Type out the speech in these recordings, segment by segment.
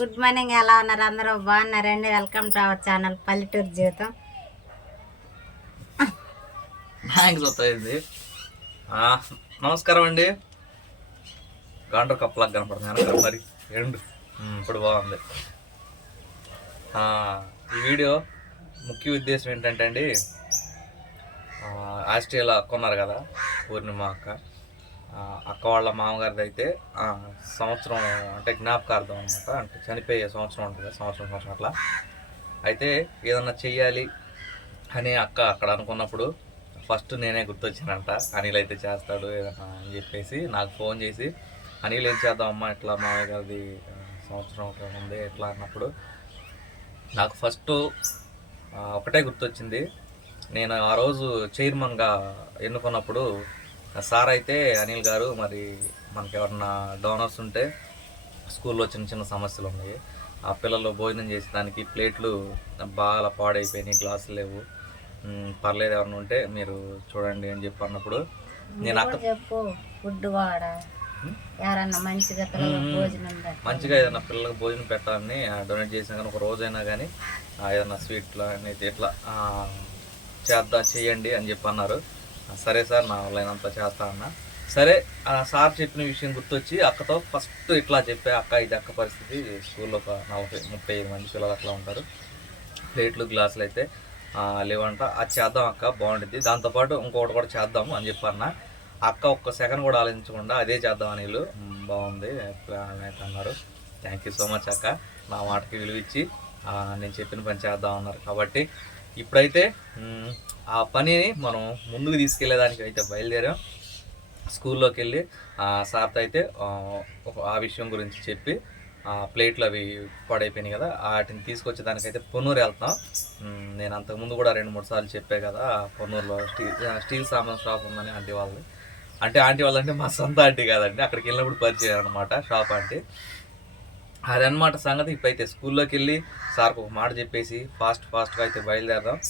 Good morning ఎలా ఉన్నారు అందరూ? బాగున్నారండి వెల్కమ్ టు అవర్ ఛానల్ పల్లెటూరు జీవితం. థ్యాంక్స్ నమస్కారం అండి. గాండ్ర కప్పలాగా కనపడుతుంది. మరి ఎండు ఇప్పుడు బాగుంది. ఈ వీడియో ముఖ్య ఉద్దేశం ఏంటంటే అండి ఆస్ట్రేలియా అక్క ఉన్నారు కదా పూర్ణిమ అక్క. అక్క వాళ్ళ మామగారిది అయితే సంవత్సరం అంటే జ్ఞాపకార్థం అనమాట అంటే చనిపోయే సంవత్సరం ఉంటుంది సంవత్సరం సంవత్సరం అట్లా. అయితే ఏదన్నా చెయ్యాలి అని అక్క అక్కడ అనుకున్నప్పుడు ఫస్ట్ నేనే గుర్తొచ్చానంట. అనిల్ అయితే చేస్తాడు ఏదన్నా అని చెప్పేసి నాకు ఫోన్ చేసి అనిల్ ఏం చేద్దాం అమ్మ ఇట్లా మామయ్య గారిది సంవత్సరం ఒకటి ఉంది ఎట్లా? అన్నప్పుడు నాకు ఫస్ట్ ఒకటే గుర్తొచ్చింది. నేను ఆ రోజు చైర్మన్గా ఎన్నుకున్నప్పుడు సార్ అయితే అనిల్ గారు మరి మనకి ఎవరన్నా డోనర్స్ ఉంటే స్కూల్లో చిన్న చిన్న సమస్యలు ఉన్నాయి. ఆ పిల్లలు భోజనం చేసే దానికి ప్లేట్లు బాగా పాడైపోయినాయి గ్లాసులు లేవు. పర్లేదు ఎవరైనా ఉంటే మీరు చూడండి అని చెప్పి అన్నప్పుడు నేను అక్క చెప్పు ఫుడ్ ఎవరన్నా మంచిగా పిల్లలకు భోజనం పెట్టు. మంచిగా ఏదైనా పిల్లలకు భోజనం పెట్టాలని డొనేట్ చేసిన కానీ ఒక రోజైనా కానీ ఏదైనా స్వీట్లు అనేది ఇట్లా చేద్దాం చేయండి అని చెప్పి అన్నారు. సరే సార్ నా వల్లైనంత చేస్తా అన్న. సరే ఆ సార్ చెప్పిన విషయం గుర్తొచ్చి అక్కతో ఫస్ట్ ఇట్లా చెప్పే అక్క ఇది అక్క పరిస్థితి స్కూల్లో ఒక నలభై ముప్పై ఐదు మంది పిల్లలు అట్లా ఉంటారు. ప్లేట్లు గ్లాసులు అయితే లేవంట. అది చేద్దాం అక్క బాగుంటుంది దాంతోపాటు ఇంకొకటి కూడా చేద్దాము అని చెప్పన్న. అక్క ఒక్క సెకండ్ కూడా ఆలోచించకుండా అదే చేద్దాం అని వీళ్ళు బాగుంది అయితే అన్నారు. థ్యాంక్ యూ సో మచ్ అక్క. నా మాటకి విలువిచ్చి ఇచ్చి నేను చెప్పిన పని చేద్దాం అన్నారు. కాబట్టి ఇప్పుడైతే ఆ పనిని మనం ముందుకు తీసుకెళ్ళేదానికి అయితే బయలుదేరాం. స్కూల్లోకి వెళ్ళి ఆ సార్తో అయితే ఆ, ఒక ఆ విషయం గురించి చెప్పి ఆ ప్లేట్లు అవి పాడైపోయినాయి కదా వాటిని తీసుకొచ్చే దానికైతే పొన్నూరు వెళ్తాం నేను అంతకుముందు కూడా రెండు మూడు సార్లు చెప్పే కదా పొన్నూరులో స్టీల్ స్టీల్ సామాన్ షాప్ ఉందని ఆంటీ వాళ్ళది. అంటే ఆంటీ వాళ్ళంటే మా సొంత ఆంటీ కాదండి అక్కడికి వెళ్ళినప్పుడు పరిచయం అనమాట షాప్ ఆంటీ. అదనమాట సంగతి. ఇప్పుడైతే స్కూల్లోకి వెళ్ళి సార్కి ఒక మాట చెప్పేసి ఫాస్ట్ ఫాస్ట్గా అయితే బయలుదేరదాం.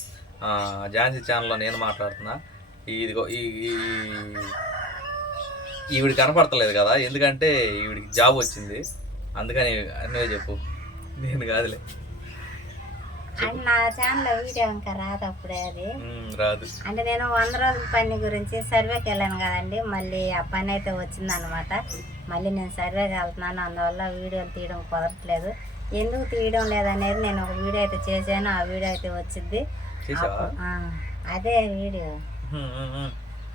ఝాన్సీ ఛానల్లో నేను మాట్లాడుతున్నా. ఇదిగో ఈ ఈ- ఈవిడ కనపడతలేదు కదా. ఎందుకంటే ఈవిడికి జాబ్ వచ్చింది. అందుకని అన్నీ చెప్పు. నేను కాదులే. అండ్ నా ఛానల్ వీడియో ఇంకా రాదు అప్పుడే అది. రాదు. అంటే నేను వంద రోజుల పని గురించి సర్వేకి వెళ్ళాను కదండి మళ్ళీ ఆ పని అయితే వచ్చిందనమాట మళ్ళీ నేను సర్వేకి వెళ్తున్నాను అందువల్ల వీడియోలు తీయడం కుదరట్లేదు. ఎందుకు తీయడం లేదనేది నేను ఒక వీడియో అయితే చేశాను ఆ వీడియో అయితే వచ్చింది. అదే వీడియో.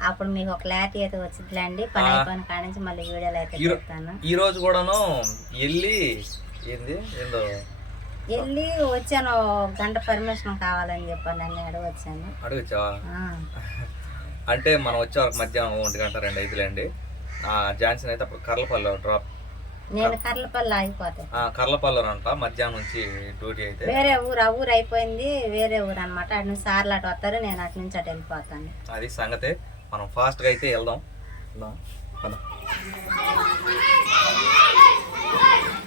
అప్పుడు మీకు ఒక క్లారిటీ అయితే వచ్చిందిలేండి. పని అయిపోయిన కాడ నుంచి మళ్ళీ వీడియోలు అయితే చెప్తాను ఈ రోజు కూడాను వెళ్ళి ఏంది? ఏందో వెళ్ళి వచ్చాను గంట పర్మిషన్ కావాలని చెప్పాను నన్ను అడిగి వచ్చాను అడగచ్చావా? ఆ, అంటే మనం వచ్చే వరకు మధ్యాహ్నం ఒంటి గంట రెండు ఐదులేండి. ఆ, జాన్సన్ అయితే అప్పుడు కర్లపల్లి డ్రాప్ నేను కర్లపల్లి ఆగిపోతాను కర్లపల్లి అంట మధ్యాహ్నం నుంచి డ్యూటీ అయితే. వేరే ఊరు ఆ ఊరు అయిపోయింది వేరే ఊరు అనమాట అటు నుంచి సార్లు అటు వస్తారు నేను అటు నుంచి అటు వెళ్ళిపోతాను. అది సంగతే. మనం ఫాస్ట్గా అయితే వెళ్దాం.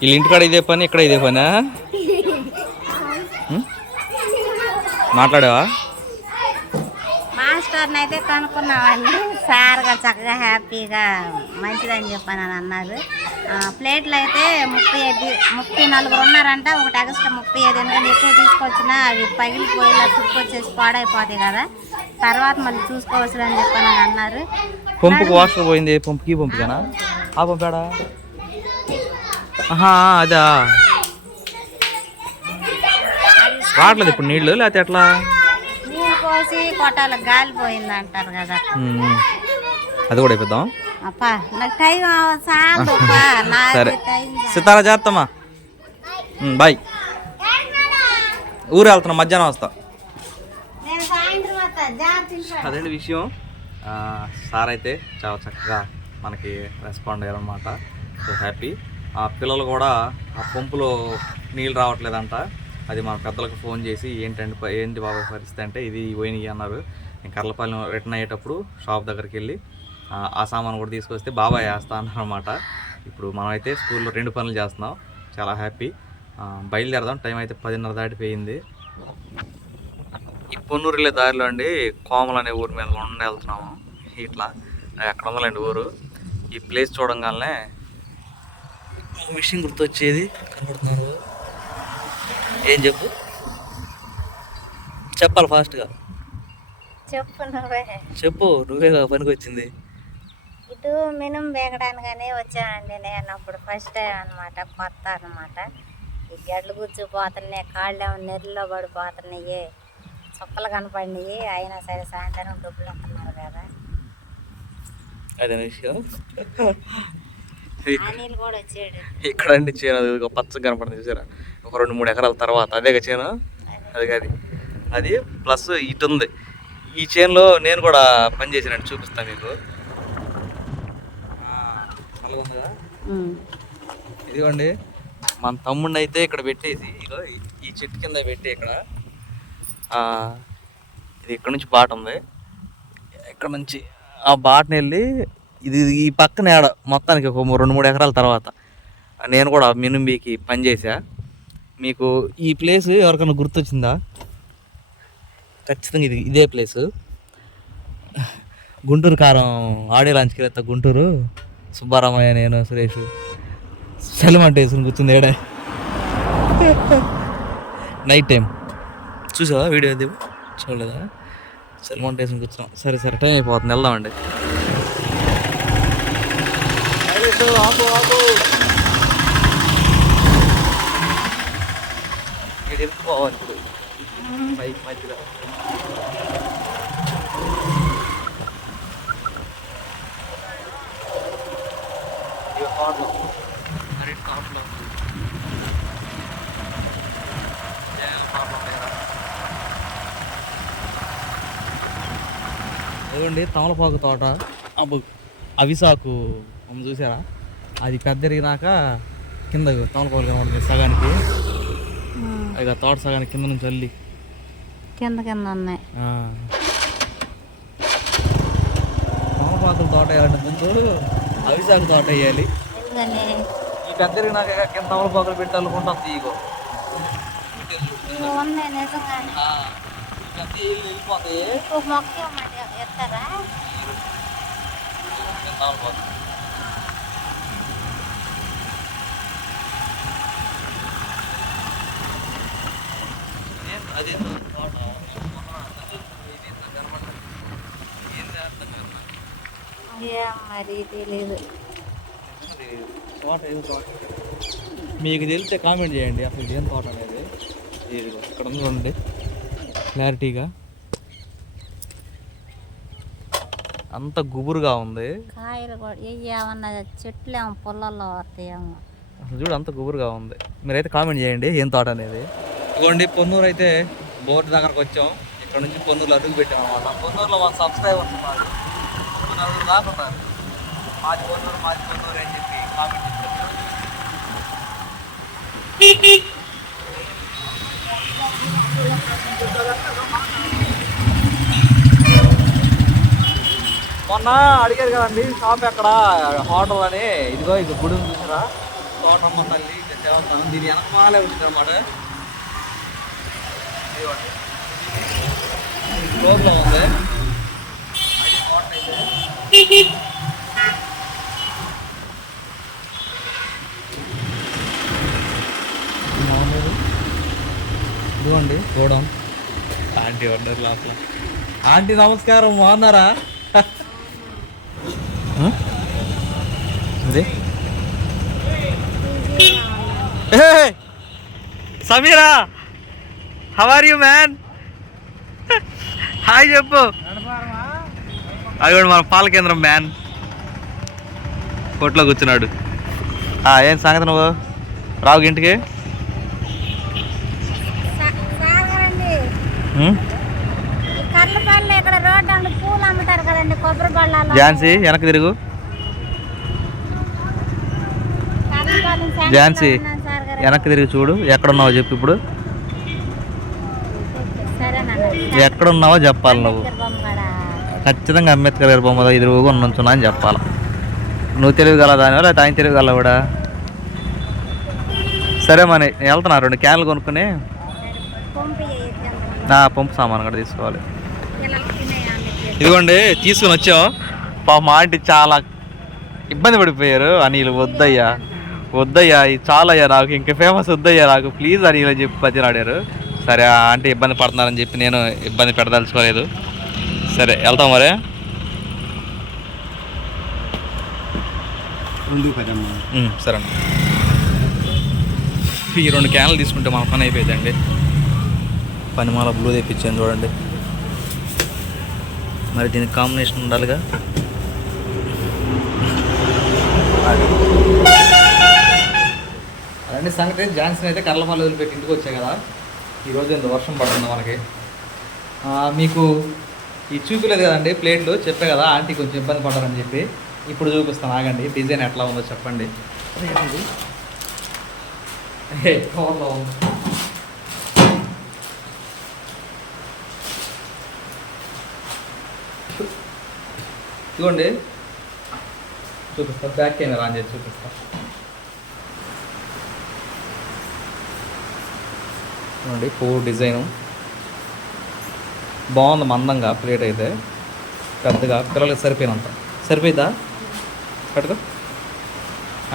వీళ్ళ ఇంటికాడ ఇదే పని ఇక్కడ ఇదే పనా? మాట్లాడావా? మాస్టర్ని అయితే కనుక్కున్నామండి. సార్ గారు చక్కగా హ్యాపీగా మంచిదని చెప్పాను అని అన్నారు. ప్లేట్లు అయితే ముప్పై ఐదు ముప్పై నలుగురు ఉన్నారంట. ఒకటి ఎక్స్ట్రా ముప్పై ఐదు ఎందుకంటే ఎక్కువ తీసుకొచ్చినా అవి పగిలిపోయి ఇలా తుక్కొచ్చేసి పాడైపోతాయి కదా. తర్వాత మళ్ళీ చూసుకోవచ్చు అని చెప్పాను అని అన్నారు. పంపుకు వాటర్ పోయింది పంపుకి పంపుకేనా? ఆ పంపాడా ఆహా అదా. రావట్లేదు ఇప్పుడు నీళ్ళు లేకపోతే ఎట్లా నీళ్ళు పోసి కొట్టాల గాలి పోయింది అంటారు కదా ఉమ్. అది కూడా అయిపోద్దాం అప్పా నాకు టైం చాలు అప్పా. నాకు సరే. టైం. సితారా చేస్తామా బాయ్ ఊరు వెళ్తున్నా మధ్యాహ్నం వస్తా నేను సాయంత్రం వస్తా జాగ్రత్త ఇంట్లో. అదేంటి విషయం ఆ, సార్ అయితే చాలా చక్కగా మనకి రెస్పాండ్ అయ్యారనమాట సో హ్యాపీ ఆ పిల్లలు కూడా ఆ పంపులో నీళ్ళు రావట్లేదంట అది మన పెద్దలకు ఫోన్ చేసి ఏంటంటే ఏంటి బాబా పరిస్థితి? అంటే ఇది పోయినాయి అన్నారు. నేను కర్లపాలెం రిటర్న్ అయ్యేటప్పుడు షాప్ దగ్గరికి వెళ్ళి ఆ, సామాన్ కూడా తీసుకొస్తే బాబాయ్ వేస్తా అన్నమాట ఇప్పుడు మనమైతే స్కూల్లో రెండు పనులు చేస్తున్నాం. చాలా హ్యాపీ. బయలుదేరదాం. టైం అయితే పదిన్నర దాటిపోయింది. ఈ పొన్నూరు వెళ్ళే దారిలో అండి కోమలు అనే ఊరి మీద ఉండి వెళ్తున్నాము. ఇట్లా ఎక్కడ ఉందండి ఊరు? ఈ ప్లేస్ చూడంగానే విషయం గుర్తొచ్చేది. కనబడుతున్నారు ఏం చెప్పు? చెప్పాలి ఫాస్ట్గా. చెప్పు నువ్వే. చెప్పు నువ్వే పనికి వచ్చింది. ఇటు మినుం వేగడానికని వచ్చానండి నేను అప్పుడు ఫస్ట్ టైం అనమాట కొత్త అనమాట ఈ గడ్లు గుచ్చిపోతున్నాయి కాళ్ళు నెర్రిలో పడిపోతున్నాయి చుక్కలు కనపడినాయి. అయినా సరే సాయంత్రం డబ్బులు వస్తున్నారు కదా. అదే విషయం. కూడా వచ్చాడు ఇక్కడ అండి ఒక పచ్చగా కనపడుతుంది చూసారా? ఒక రెండు మూడు ఎకరాల తర్వాత. అదే చేను? అది కాదు. అది ప్లస్ ఇటు ఉంది. ఈ చేనులో నేను కూడా పని చేసినట్టు చూపిస్తాను మీకు? ఇదిగోండి మన తమ్ముడిని అయితే ఇక్కడ పెట్టేసి ఇగో ఈ- చెట్టు కింద పెట్టి ఇక్కడ ఇది ఇక్కడ నుంచి బాట ఉంది. ఇక్కడ నుంచి ఆ బాటని వెళ్ళి ఇది ఈ పక్కన ఏడ మొత్తానికి ఒక రెండు మూడు ఎకరాల తర్వాత. నేను కూడా మినుంబీకి పని చేశా. మీకు ఈ ప్లేస్ ఎవరికైనా గుర్తొచ్చిందా? ఖచ్చితంగా ఇది ఇదే ప్లేస్ గుంటూరు కారం ఆడియో లాంచ్కి వెళ్తా గుంటూరు. సుబ్బారామయ్య నేను సురేష్. సెలమంట వేసుకుని కూర్చుంది ఏడే? నైట్ టైం చూసావా వీడియో అది? చూడలేదా? సెలమంట వేసుకుని కూర్చున్నాం. సరే సరే టైం అయిపోతుంది. వెళ్దామండి. ఆపు ఆపు. ఇక్కడ వెళ్ళిపోవాలి ఇప్పుడు పైకి మధ్యలో కార్లో. మరి కార్లో. తమలపాకు తోట అవిసాకు చూసారా అది పెద్ద ఎరిగినాక కింద తమలపాకులు కనబడుతుంది సగానికి అది తోట సగానికి కింద నుంచి అల్లి. కింద కింద ఉన్నాయి. తమలపాకుల తోట వేయాలంటే ముందు అవిసాకు తోట వేయాలి. ఈ పెద్ద ఎరిగినాక కింద తమలపాకులు పెట్టి అల్లుకుంటాం తీగో వెళ్ళిపోతాయి ఇంకో అదేందో తోట మరి తెలియదు మీకు తెలిస్తే కామెంట్ చేయండి అసలు ఏం తోట అనేది. ఇక్కడ ఉంది చూడండి. క్లారిటీగా. అంత గుబురుగా ఉంది. కాయలు కూడా ఏమన్నా చెట్లు ఏమో పొలాల్లో వస్తాయేమో. అసలు చూడు అంత గుబురుగా ఉంది. మీరైతే కామెంట్ చేయండి ఏం తోట అనేది. ఇదిగోండి పొన్నూరు అయితే బోర్డు దగ్గరకు వచ్చాం. ఇక్కడ నుంచి పొన్నూరులో అడుగు పెట్టాం అనమాట పొన్నూరులో వాళ్ళ సబ్స్క్రైబర్స్ ఉన్నారు. ఒక నలుగురు దాకా ఉన్నారు. మాది పొన్నూరు మాది పొన్నూరు అని చెప్పి కామెంట్ మొన్న అడిగారు కదండి షాప్ ఎక్కడ? హోటల్ అని. ఇదిగో ఇది గుడి చూసారా? తోటమ్మ తల్లి దేవస్థానం దీని వెనకమాలే ఉంటుంది అనమాట ఉంది ఇదిగోండి గోడౌన్ ఆంటీ లోపల ఆంటీ నమస్కారం బాగున్నారా! Sameera! How are you man hi చెప్పు. అది కూడా మన పాల కేంద్రం మ్యాన్ కొట్లో కూర్చున్నాడు. ఏం సంగతి నువ్వు? రావు ఇంటికి? ఝాన్సీ వెనక్కి తిరుగు. ఝాన్సీ. వెనక్కి తిరిగి చూడు ఎక్కడున్నావో చెప్పు ఇప్పుడు. ఎక్కడున్నావో చెప్పాలి నువ్వు. ఖచ్చితంగా అంబేద్కర్ గారి బొమ్మ ఎదురుగా ఉన్నంచున్నా అని చెప్పాలి. నువ్వు తెలియగలదానివా లేకపోతే ఆయన తెలియగలవాడా సరే మరి నేను వెళ్తున్నా. రెండు క్యాన్లు కొనుక్కుని పంపి నా పంపు. సామాన్ కూడా తీసుకోవాలి. ఇదిగోండి తీసుకుని వచ్చాం పాప మా ఆంటీ చాలా ఇబ్బంది పడిపోయారు. అనిల్ వద్దయ్యా. వద్దయ్యా ఇది చాలయ్యా నాకు ఇంకా ఫేమస్ వద్దయ్యా నాకు. ప్లీజ్ అని ఇలా చెప్పి బతిరాడారు సరే ఆంటీ ఇబ్బంది పడుతున్నారని చెప్పి నేను ఇబ్బంది పెట్టదలుచుకోలేదు. సరే వెళ్తాం మరి. సరే అన్న. ఈ రెండు క్యాన్లు తీసుకుంటే మన పని అయిపోయిందండి. పనిమాల బ్లూ తెప్పించాను చూడండి. మరి దీనికి కాంబినేషన్ ఉండాలిగా? అదండి సంగతి జాన్సన్ అయితే కర్లపాలు వదిలిపెట్టి ఇంటికి వచ్చాయి కదా. ఈరోజు ఎంత వర్షం పడుతుంది మనకి. మీకు ఈ చూపిలేదు కదండి ప్లేట్లు చెప్పే కదా ఆంటీ కొంచెం ఇబ్బంది పడ్డారని చెప్పి. ఇప్పుడు చూపిస్తాను ఆగండి డిజైన్ ఎట్లా ఉందో చెప్పండి. కవర్లో ఉంది. ఇదిగోండి. చూపిస్తా బ్యాక్ కెమెరా ఆన్ చేసి చూపిస్తా. చూడండి పువ్వు డిజైను బాగుంది మందంగా ప్లేట్ అయితే. పెద్దగా పిల్లలకి సరిపోయినంత. సరిపోయిద్దా? పట్టుకో.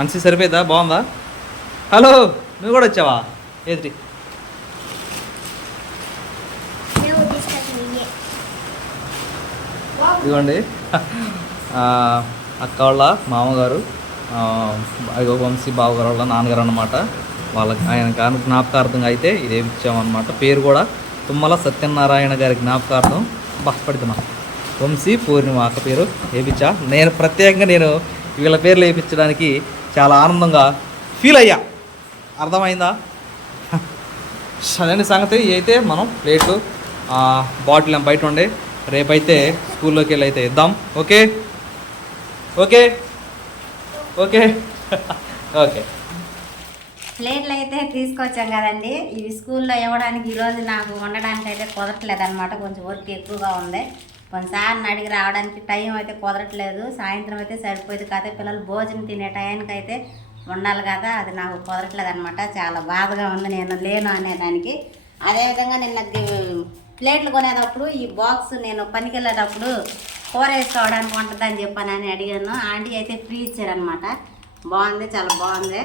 అన్సి సరిపోయిద్దా? బాగుందా? హలో నువ్వు కూడా వచ్చావా? ఏది? ఇదిగోండి. అక్క వాళ్ళ మామగారు వంశీ బావగారు వాళ్ళ నాన్నగారు అన్నమాట. వాళ్ళకి ఆయన జ్ఞాపకార్థంగా అయితే ఇది ఇచ్చామన్నమాట పేరు కూడా తుమ్మల సత్యనారాయణ గారి జ్ఞాపకార్థం. బాధపడుతున్నా వంశీ పూర్ణిమ అక్క పేరు వేయించా నేను ప్రత్యేకంగా నేను వీళ్ళ పేర్లు వేయించడానికి చాలా ఆనందంగా ఫీల్ అయ్యా. అర్థమైందా? సరైన సంగతి అయితే మనం ప్లేట్లు బాటిల్ బయట ఉండే. రేపైతే స్కూల్లోకి వెళ్ళి అయితే ఇద్దాం. ఓకే? ఓకే? ఓకే? ఓకే. ప్లేట్లు అయితే తీసుకొచ్చాం కదండి. ఇవి స్కూల్లో ఇవ్వడానికి ఈరోజు నాకు ఉండడానికి అయితే కుదరట్లేదు అనమాట కొంచెం వర్క్ ఎక్కువగా ఉంది. కొంచెం అడిగి రావడానికి టైం అయితే కుదరట్లేదు. సాయంత్రం అయితే సరిపోయేది కదా. పిల్లలు భోజనం తినే టయానికి అయితే ఉండాలి కదా. అది నాకు కుదరట్లేదు అనమాట చాలా బాధగా ఉంది. నేను లేను అనేదానికి అదేవిధంగా నిన్న ప్లేట్లు కొనేటప్పుడు ఈ బాక్స్ నేను పనికి వెళ్ళేటప్పుడు కూర వేసుకోవడానికి ఉంటుందని చెప్పానని అడిగాను. ఆంటీ అయితే ఫ్రీ ఇచ్చారనమాట బాగుంది. చాలా బాగుంది.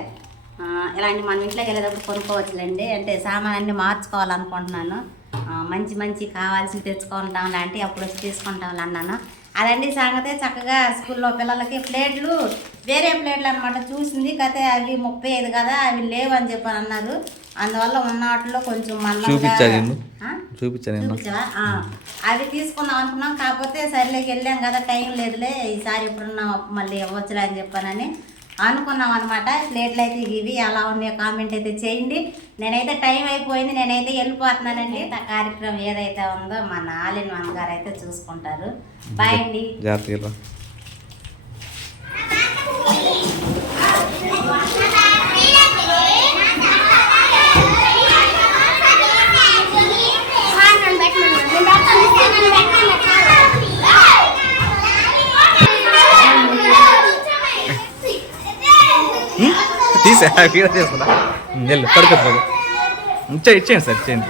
ఇలాంటి మన ఇంట్లోకి వెళ్ళేటప్పుడు కొనుక్కోవచ్చులేండి. అంటే సామాన్ అన్ని మార్చుకోవాలనుకుంటున్నాను మంచి మంచి కావాల్సి తెచ్చుకుంటాం లాంటి అప్పుడు వచ్చి తీసుకుంటాం అన్నాను. అదండి సంగతే. చక్కగా స్కూల్లో పిల్లలకి ప్లేట్లు వేరే ప్లేట్లు అనమాట చూసింది. కతే అవి ముప్పై ఐదు కదా అవి లేవు అని చెప్పని అన్నారు. అందువల్ల ఉన్న వాటిలో కొంచెం? ఆ? చూపించాను. అవి తీసుకుందాం అనుకున్నాం. కాకపోతే సర్లేకి వెళ్ళాం కదా టైం లేదులే. ఈసారి ఎప్పుడున్నా మళ్ళీ ఇవ్వచ్చులే అని చెప్పానని. అనుకున్నాం అనమాట ప్లేట్లు అయితే ఇవి ఎలా ఉన్నాయో కామెంట్ అయితే చేయండి. నేనైతే టైం అయిపోయింది నేనైతే వెళ్ళిపోతున్నానండి. ఆ కార్యక్రమం ఏదైతే ఉందో మా నాలిన్ మన గారు అయితే చూసుకుంటారు. బాయ్ అండి. జాగ్రత్తగా తీసే వీడియో చేస్తున్నా వెళ్ళు ఇచ్చే ఇచ్చేయండి సార్ ఇచ్చేయండి.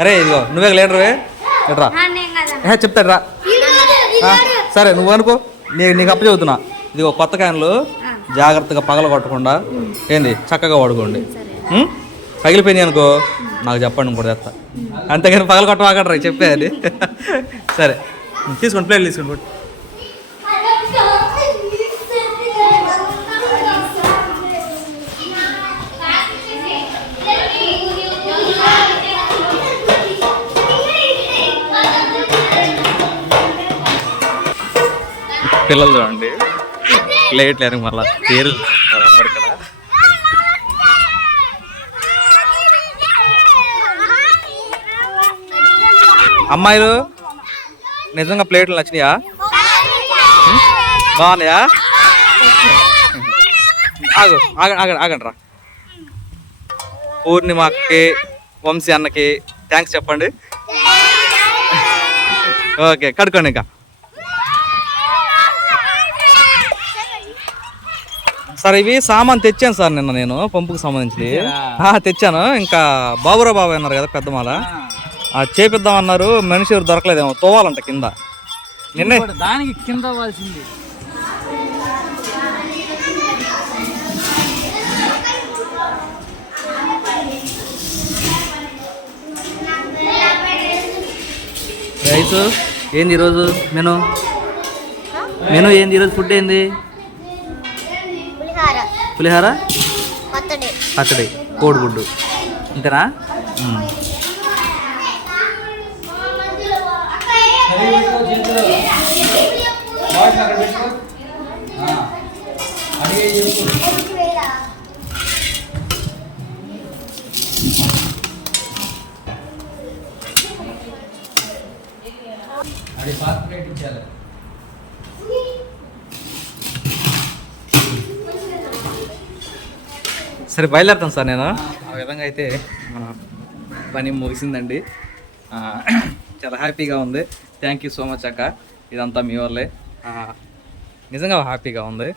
అరే ఇదిగో నువ్వే లీడర్వే రా ఏ, చెప్తాడు రా. సరే నువ్వు అనుకో. నేను నీకు అప్ప చెబుతున్నా ఇదిగో కొత్త క్యాన్లు. జాగ్రత్తగా పగల కొట్టకుండా ఏంది? చక్కగా వాడుకోండి పగిలిపోయింది పగిలిపోయినాయి అనుకో నాకు చెప్పండి ఇంకోటి తెస్తా అంతేగాని పగల కొట్టమాకండి చెప్పేది సరే. తీసుకోండి ప్లేట్ తీసుకోండి పిల్లలు చూడండి. ప్లేట్ లేరు మళ్ళీ పేరు ఇక్కడ అమ్మాయిలు నిజంగా ప్లేట్లు నచ్చినాయా? బాగున్నాయా. ఆగు ఆగ ఆగండి ఆగండి రా పూర్ణిమ అక్కకి వంశీ అన్నకి థ్యాంక్స్ చెప్పండి. ఓకే కడుక్కోండి ఇంకా. సార్ ఇవి సామాన్ తెచ్చాను సార్ నిన్న నేను పంపుకు సంబంధించి ఆ, తెచ్చాను. ఇంకా బాబురావు బాబాయ్ అన్నారు కదా పెద్దమాల. ఆ, చేపిద్దాం అన్నారు. మనిషి ఎవరు దొరకలేదేమో. తోవాలంట కింద. నిన్నే. దానికి కింద అవ్వాల్సింది. రైస్ ఏంది ఈరోజు మెను? మెను ఏంది ఈరోజు ఫుడ్ ఏంది? పులిహార. పచ్చడి. పచ్చడి. కోడిగుడ్డు. అంతేనా సరే బయలుదేరుతాను సార్ నేను. ఆ విధంగా అయితే మన పని ముగిసిందండి. చాలా హ్యాపీగా ఉంది. థ్యాంక్ యూ సో మచ్ అక్క. ఇదంతా మీ వాళ్ళే నిజంగా హ్యాపీగా ఉంది.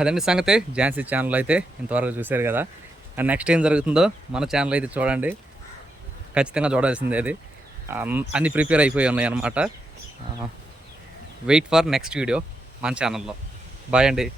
అదండి సంగతి. ఝాన్సీ ఛానల్ అయితే ఇంతవరకు చూశారు కదా. నెక్స్ట్ ఏం జరుగుతుందో మన ఛానల్ అయితే చూడండి. ఖచ్చితంగా చూడాల్సిందే అది. అన్నీ ప్రిపేర్ అయిపోయి ఉన్నాయి అన్నమాట. వెయిట్ ఫర్ నెక్స్ట్ వీడియో మన ఛానల్లో. బాయ్ అండి.